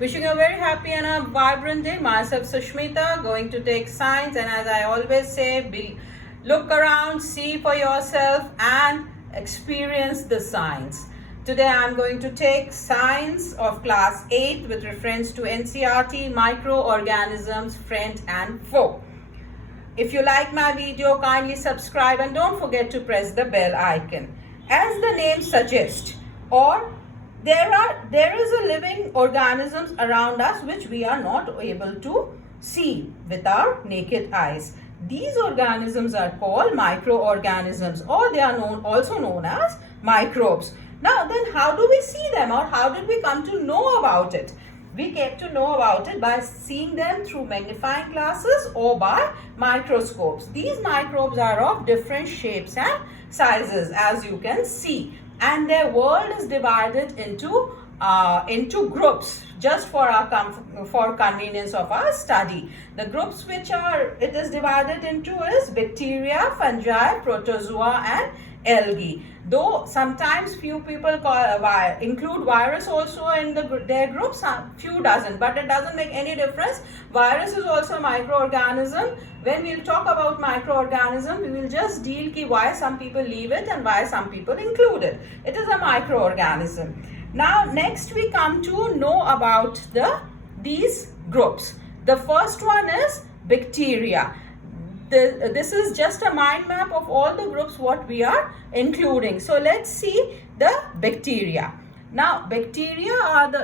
Wishing you a very happy and a vibrant day. Myself Sushmita, going to take science, and as I always say, look around, see for yourself and experience the science. Today I am going to take science of class 8 with reference to NCERT, Microorganisms Friend and Foe. If you like my video, kindly subscribe and don't forget to press the bell icon. As the name suggests, there is a living organisms around us which we are not able to see with our naked eyes. These organisms are called microorganisms, or they are also known as microbes. Now then, how do we see them, or how did we come to know about it? We came to know about it by seeing them through magnifying glasses or by microscopes. These microbes are of different shapes and sizes, as you can see, and their world is divided into groups just for convenience of our study. The groups which it is divided into is bacteria, fungi, protozoa and algae. Though sometimes few people include virus also in their groups, few doesn't, but it doesn't make any difference. Virus is also a microorganism. When we'll talk about microorganism, we will just deal why some people leave it and why some people include it. It is a microorganism. Now next we come to know about these groups. The first one is bacteria. This is just a mind map of all the groups what we are including. So let's see the bacteria. Now bacteria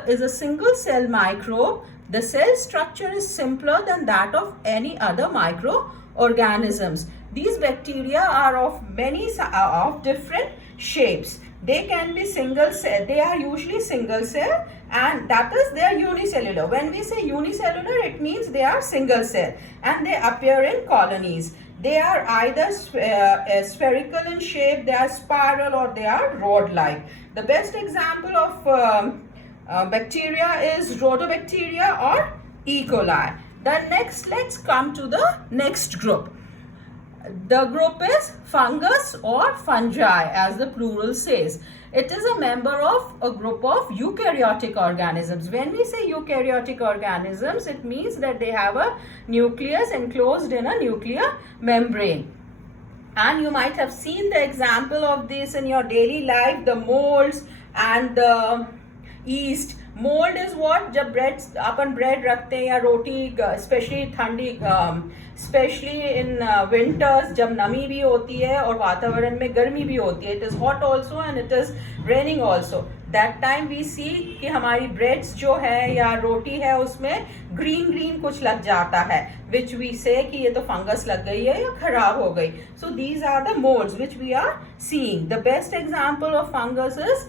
is a single cell microbe. The cell structure is simpler than that of any other microorganisms. These bacteria are of different shapes. They can be single cell. They are usually single cell, and that is they are unicellular. When we say unicellular, it means they are single cell and they appear in colonies. They are either spherical in shape, they are spiral, or they are rod-like. The best example of bacteria is rhodobacteria or E. coli. Let's come to the next group. The group is fungus or fungi, as the plural says. It is a member of a group of eukaryotic organisms. When we say eukaryotic organisms, it means that they have a nucleus enclosed in a nuclear membrane. And you might have seen the example of this in your daily life, the molds and the yeast. Mold is what जब bread रखते हैं या रोटी, especially in winters जब नमी भी होती है और वातावरण में गर्मी भी होती है. It is hot also and it is raining also. That time we see कि हमारी breads जो है या रोटी है उसमें green कुछ लग जाता है, which we say कि ये तो fungus लग गई है या खराब हो गई. So these are the molds which we are seeing. The best example of fungus is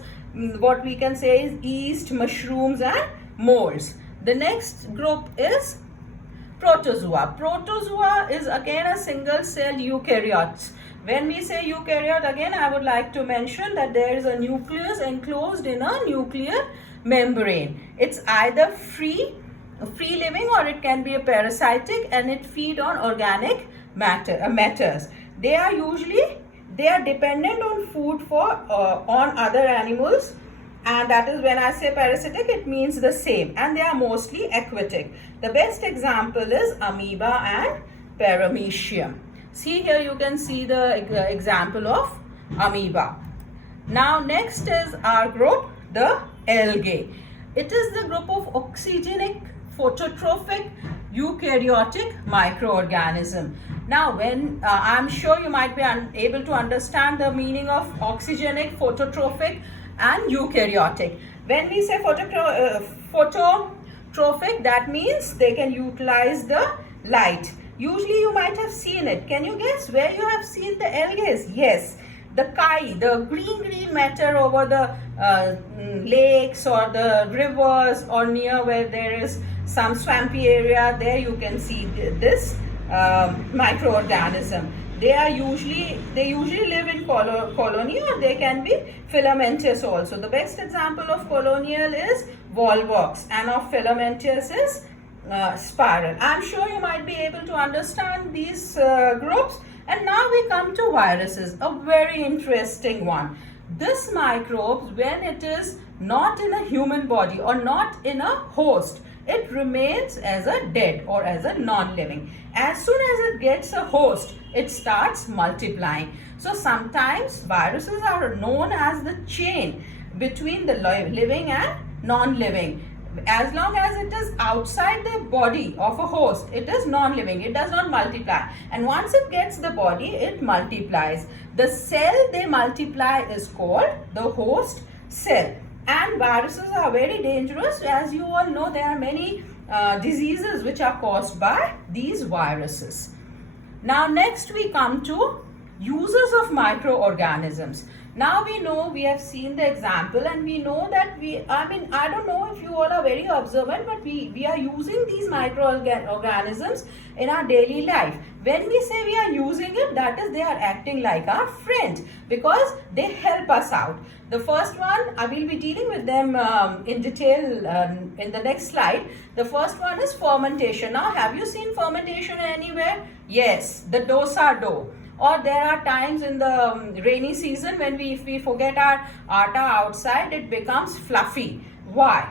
what we can say is yeast, mushrooms and molds. The next group is protozoa. Protozoa is again a single cell eukaryotes. When we say eukaryote, again I would like to mention that there is a nucleus enclosed in a nuclear membrane. It's either free living or it can be a parasitic, and it feed on organic matters. They are dependent on food on other animals, and that is when I say parasitic, it means the same, and they are mostly aquatic. The best example is amoeba and paramecium. See here, you can see the example of amoeba. Now next is our group, the algae. It is the group of oxygenic phototrophic eukaryotic microorganism. Now when I'm sure you might be able to understand the meaning of oxygenic, phototrophic and eukaryotic. When we say phototrophic, that means they can utilize the light. Usually you might have seen it. Can you guess where you have seen the algae? Yes, the kai, the green matter over the lakes or the rivers, or near where there is some swampy area, there you can see this microorganism. They usually live in colony, or they can be filamentous also. The best example of colonial is volvox, and of filamentous is spiral. I'm sure you might be able to understand these groups. And now we come to viruses, a very interesting one. This microbes, when it is not in a human body or not in a host, it remains as a dead or as a non-living. As soon as it gets a host, it starts multiplying. So sometimes viruses are known as the chain between the living and non-living. As long as it is outside the body of a host, it is non-living, it does not multiply. And once it gets the body, it multiplies. The cell they multiply is called the host cell. And viruses are very dangerous. As you all know, there are many diseases which are caused by these viruses. Now next we come to uses of microorganisms. Now we know, we have seen the example, and we know that I don't know if you all are very observant, but we are using these microorganisms in our daily life. When we say we are using it, that is, they are acting like our friend because they help us out. The first one, I will be dealing with them in detail in the next slide. The first one is fermentation. Now, have you seen fermentation anywhere? Yes, the dosa dough. Or there are times in the rainy season when if we forget our atta outside, it becomes fluffy. Why?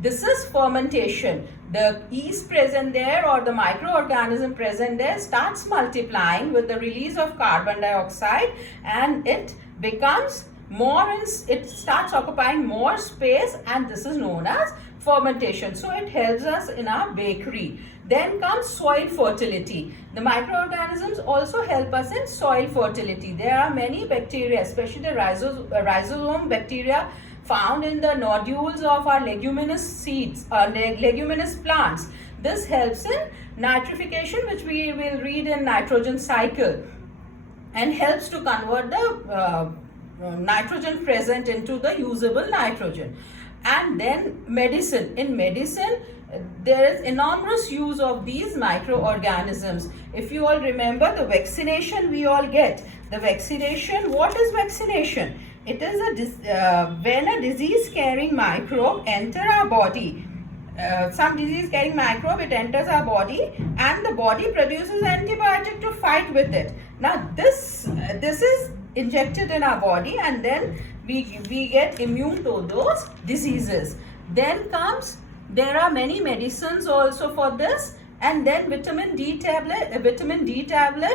This is fermentation. The yeast present there or the microorganism present there starts multiplying with the release of carbon dioxide, and it becomes more, it starts occupying more space, and this is known as fermentation. So it helps us in our bakery. Then comes soil fertility. The microorganisms also help us in soil fertility. There are many bacteria, especially the rhizosome bacteria found in the nodules of our leguminous seeds, leguminous plants. This helps in nitrification, which we will read in nitrogen cycle, and helps to convert the nitrogen present into the usable nitrogen. And then medicine. In medicine, there is enormous use of these microorganisms. If you all remember the vaccination we all get, the vaccination, what is vaccination? It is when a disease carrying microbe enter our body. Some disease carrying microbe, it enters our body and the body produces antibiotic to fight with it. Now this is injected in our body, and then we get immune to those diseases. Then comes, there are many medicines also for this, and then vitamin D tablet,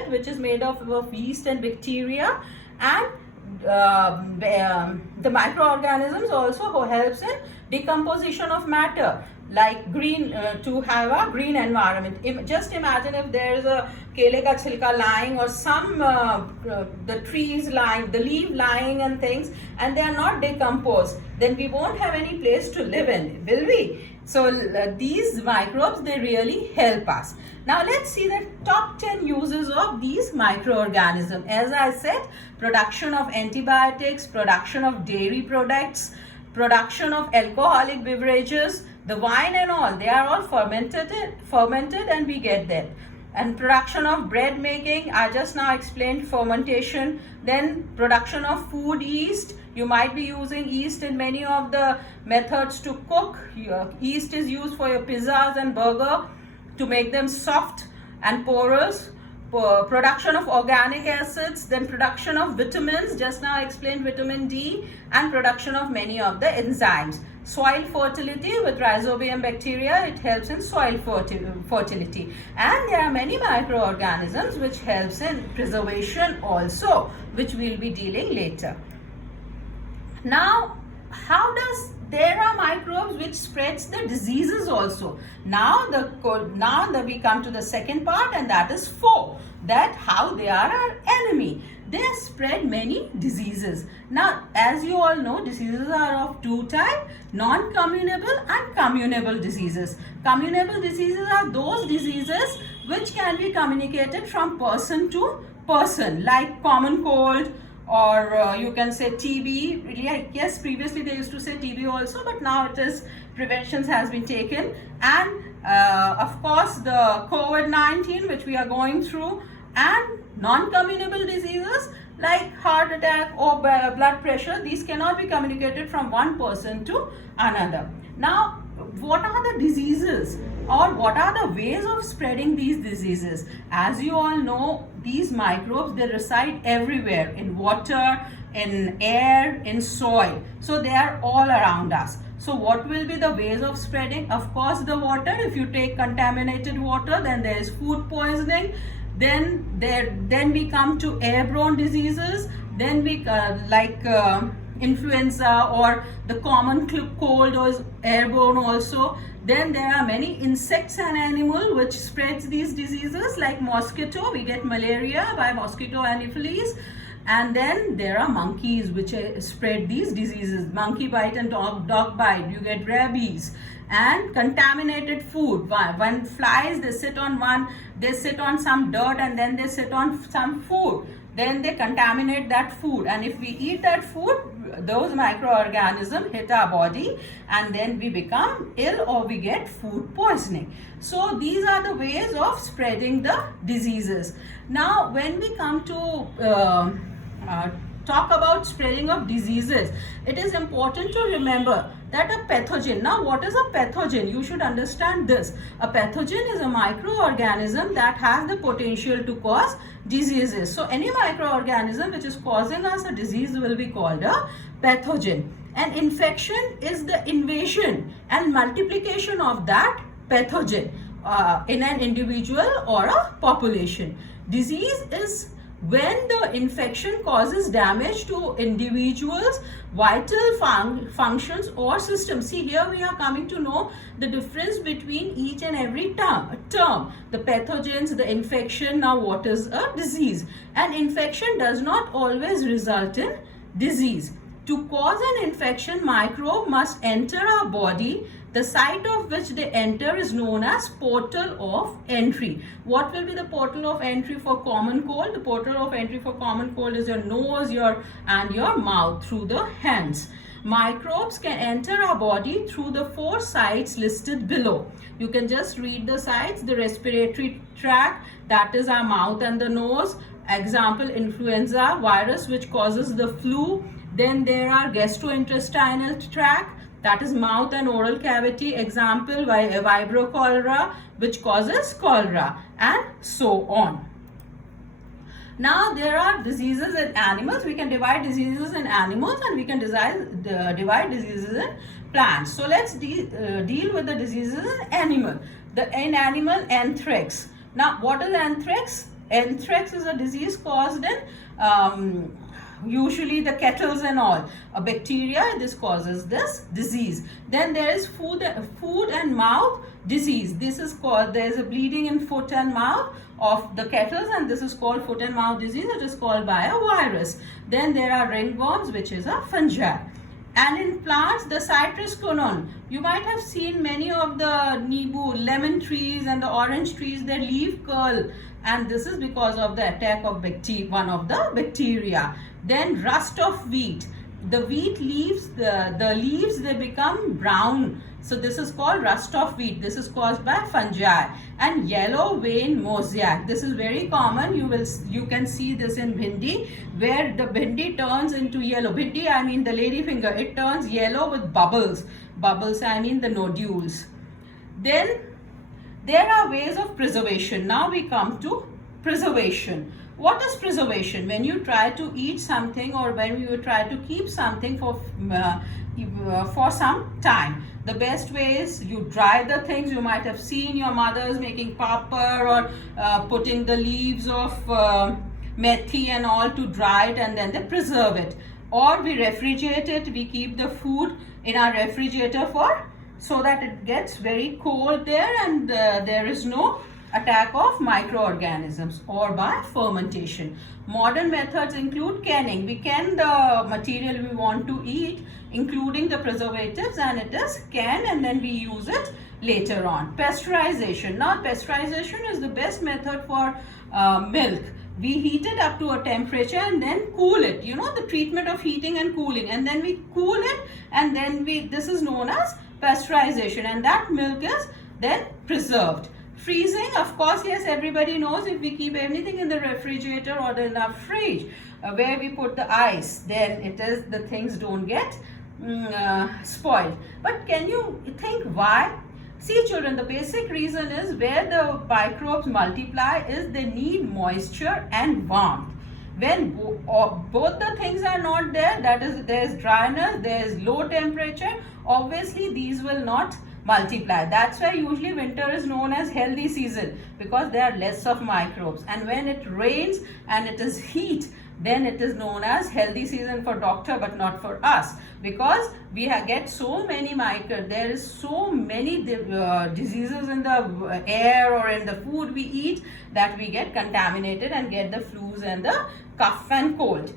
which is made of yeast and bacteria, and the microorganisms also helps in decomposition of matter, like green, to have a green environment. Just imagine if there is a kele ka chilka lying, or some the trees lying, the leaf lying and things, and they are not decomposed, then we won't have any place to live in, will we? So these microbes, they really help us. Now let's see the top 10 uses of these microorganisms. As I said, production of antibiotics, production of dairy products, production of alcoholic beverages, the wine and all, they are all fermented and we get them. And production of bread making, I just now explained fermentation. Then production of food yeast. You might be using yeast in many of the methods to cook. Yeast is used for your pizzas and burger to make them soft and porous. Production of organic acids, then production of vitamins, just now I explained vitamin D, and production of many of the enzymes. Soil fertility with rhizobium bacteria, it helps in soil fertility. And there are many microorganisms which helps in preservation also, which we'll be dealing later. Now, there are microbes which spreads the diseases also. Now we come to the second part, and that is foe, that how they are our enemy. They spread many diseases. Now, as you all know, diseases are of two types, non-communicable and communicable diseases. Communicable diseases are those diseases which can be communicated from person to person, like common cold, or you can say TB. Yes, previously they used to say TB also, but now it is, prevention has been taken. And of course the COVID-19, which we are going through, and non-communicable diseases like heart attack or blood pressure, these cannot be communicated from one person to another. Now, what are the diseases, or what are the ways of spreading these diseases? As you all know, these microbes, they reside everywhere, in water, in air, in soil. So they are all around us. So what will be the ways of spreading? Of course, the water. If you take contaminated water, then there is food poisoning. Then we come to airborne diseases. Then we influenza or the common cold is airborne also. Then there are many insects and animals which spreads these diseases, like mosquito. We get malaria by mosquito anopheles. And then there are monkeys which spread these diseases. Monkey bite and dog bite. You get rabies. And contaminated food. When flies, they sit on some dirt and then they sit on some food. Then they contaminate that food, and if we eat that food, those microorganisms hit our body and then we become ill or we get food poisoning. So these are the ways of spreading the diseases. Now when we come to talk about spreading of diseases, it is important to remember that a pathogen, now what is a pathogen? You should understand this. A pathogen is a microorganism that has the potential to cause diseases. So any microorganism which is causing us a disease will be called a pathogen. An infection is the invasion and multiplication of that pathogen in an individual or a population. Disease is when the infection causes damage to individuals' vital functions or systems. See, here we are coming to know the difference between each and every term. The pathogens, the infection. Now what is a disease? An infection does not always result in disease. To cause an infection, microbe must enter our body. The site of which they enter is known as portal of entry. What will be the portal of entry for common cold? The portal of entry for common cold is your nose, and your mouth through the hands. Microbes can enter our body through the 4 sites listed below. You can just read the sites. The respiratory tract, that is our mouth and the nose. Example, influenza virus, which causes the flu. Then there are gastrointestinal tract, that is mouth and oral cavity. Example, vibrio cholera, which causes cholera, and so on. Now there are diseases in animals. We can divide diseases in animals and we can divide diseases in plants. So let's deal with the diseases in animal. In animal, anthrax. Now what is anthrax? Anthrax is a disease caused in usually the kettles and all. A bacteria, this causes this disease. Then there is foot and mouth disease. This is called, there is a bleeding in foot and mouth of the kettles, and this is called foot and mouth disease. It is called by a virus. Then there are ringworms, which is a fungi. And in plants, the citrus quinone. You might have seen many of the Nibu, lemon trees and the orange trees, their leaf curl, and this is because of the attack of one of the bacteria. Then rust of wheat. The wheat leaves, the leaves, they become brown. So this is called rust of wheat. This is caused by fungi. And yellow vein mosaic. This is very common. You can see this in bhindi, where the bhindi turns into yellow. Bhindi, I mean the ladyfinger. It turns yellow with bubbles. Bubbles, I mean the nodules. Then there are ways of preservation. Now we come to preservation. What is preservation? When you try to eat something or when you try to keep something for some time. The best way is you dry the things. You might have seen your mothers making papad or putting the leaves of methi and all to dry it, and then they preserve it. Or we refrigerate it. We keep the food in our refrigerator so that it gets very cold there and there is no attack of microorganisms, or by fermentation. Modern methods include canning. We can the material we want to eat, including the preservatives, and it is canned and then we use it later on. Pasteurization. Now pasteurization is the best method for milk. We heat it up to a temperature and then cool it. You know the treatment of heating and cooling, and then we cool it, and then this is known as pasteurization, and that milk is then preserved. Freezing, of course, yes, everybody knows if we keep anything in the refrigerator or in our fridge where we put the ice, then the things don't get spoiled. But can you think why? See children, the basic reason is where the microbes multiply is they need moisture and warmth. When both the things are not there, that is, there is dryness, there is low temperature, obviously these will not multiply. That's why usually winter is known as healthy season, because there are less of microbes. And when it rains and it is heat, then it is known as healthy season for doctor, but not for us, because we get so many microbes. There is so many diseases in the air or in the food we eat, that we get contaminated and get the flus and the cough and cold.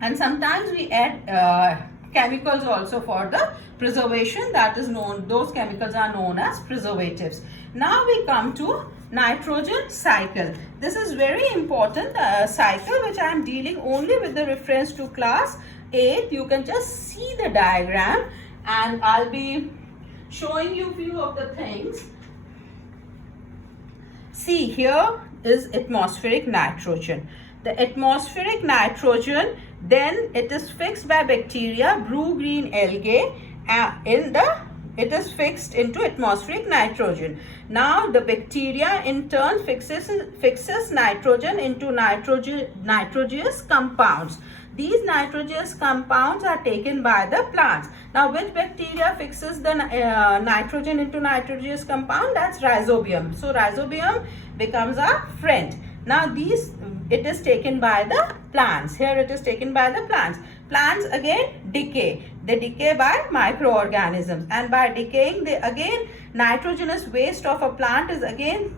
And sometimes we add chemicals also for the preservation, that is known, those chemicals are known as preservatives. Now we come to nitrogen cycle. This is very important cycle, which I am dealing only with the reference to class 8. You can just see the diagram, and I'll be showing you few of the things. See, here is atmospheric nitrogen. The atmospheric nitrogen, then it is fixed by bacteria, blue-green algae, it is fixed into atmospheric nitrogen. Now the bacteria in turn fixes nitrogen into nitrogenous compounds. These nitrogenous compounds are taken by the plants. Now, which bacteria fixes the nitrogen into nitrogenous compound? That's rhizobium. So rhizobium becomes our friend. Now it is taken by the plants. Here it is taken by the plants. Plants again decay. They decay by microorganisms, and by decaying, they again, nitrogenous waste of a plant is again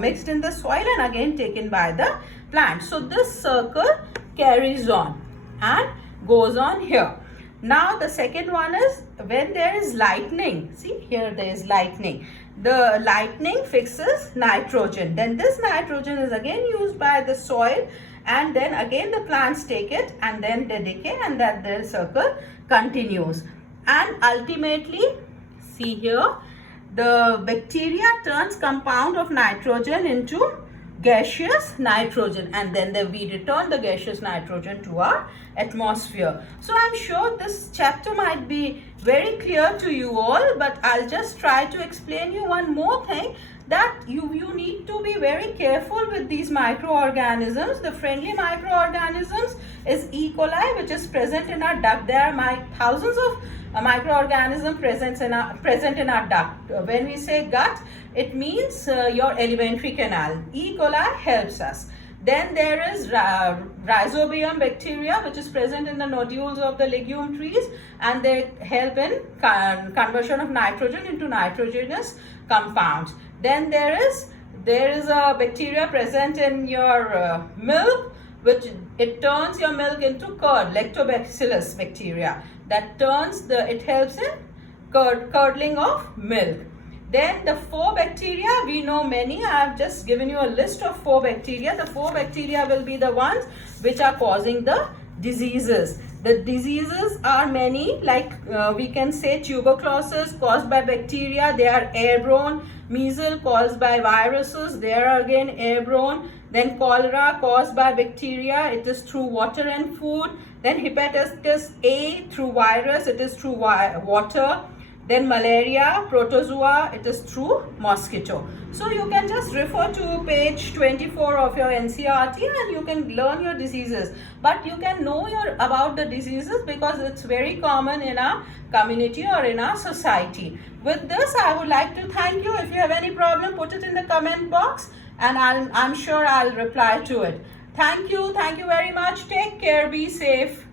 mixed in the soil and again taken by the plant. So this circle carries on and goes on here. Now the second one is when there is lightning. See, here there is lightning. The lightning fixes nitrogen. Then this nitrogen is again used by the soil, and then again the plants take it, and then they decay, and that their circle continues. And ultimately, see here, the bacteria turns compound of nitrogen into gaseous nitrogen, and then we return the gaseous nitrogen to our atmosphere. So I'm sure this chapter might be very clear to you all, but I'll just try to explain you one more thing, that you need to be very careful with these microorganisms. The friendly microorganisms is E. coli, which is present in our duct. There are thousands of microorganisms present in our duct. When we say gut, it means your alimentary canal. E. coli helps us. Then there is rhizobium bacteria, which is present in the nodules of the legume trees, and they help in conversion of nitrogen into nitrogenous compounds. Then there is a bacteria present in your milk, which it turns your milk into curd, lactobacillus bacteria. That it helps in curdling of milk. Then the Foe bacteria, we know many. I have just given you a list of Foe bacteria. The Foe bacteria will be the ones which are causing the diseases. The diseases are many, like we can say tuberculosis caused by bacteria. They are airborne. Measles caused by viruses. They are again airborne. Then cholera caused by bacteria. It is through water and food. Then hepatitis A through virus. It is through water. Then malaria, protozoa, it is through mosquito. So you can just refer to page 24 of your NCERT and you can learn your diseases. But you can know about the diseases because it's very common in our community or in our society. With this, I would like to thank you. If you have any problem, put it in the comment box and I'm sure I'll reply to it. Thank you very much. Take care. Be safe.